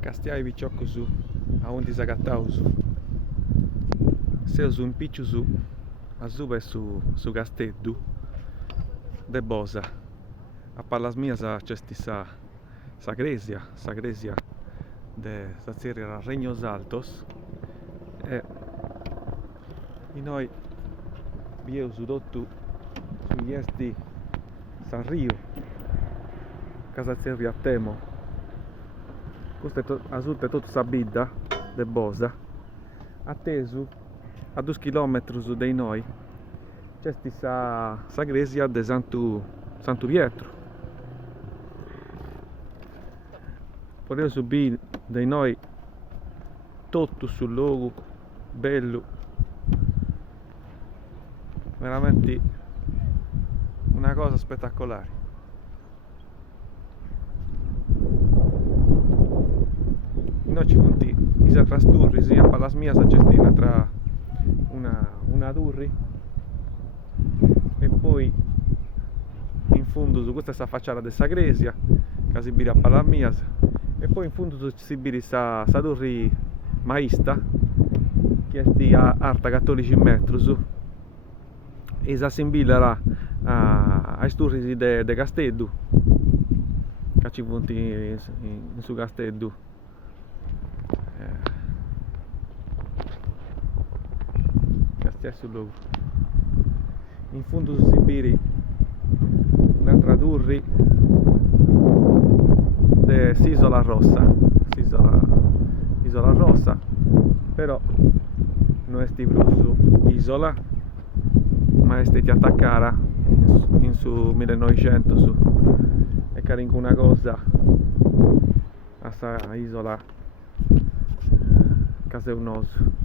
Castiai viciocusu aonde sagattausu. Seusu in picciusu a suba su casteddu de Bosa. A pallas mias c'esti sa gresia de sa zerriera Regnos Altos e innoi bieusu totu sugli esti San Riu, casa zerri a Temo. Questa è tutta sa bidda de Bosa. Attesu a 2 chilometri dei noi c'è sa gresia de Santu Pietro. Potete subire dei noi tutto sul luogo bello, veramente una cosa spettacolare. Noi ci punti i trasturri sia per la mia saggestina tra una turri e poi in fondo su questa facciata della gresia che si bira per la mia e poi in fondo si bira sa turri maista che è alta 14 metri e si imbilla ai turri de Casteddu che ci punti in su Casteddu. Castia sul luogo. In fondo su Sibiri un'altra turri de Isola Rossa. Isola Rossa, però non è più isola, ma è stata attaccata in su 1900 su e carinco una cosa a sta isola Caseunoso.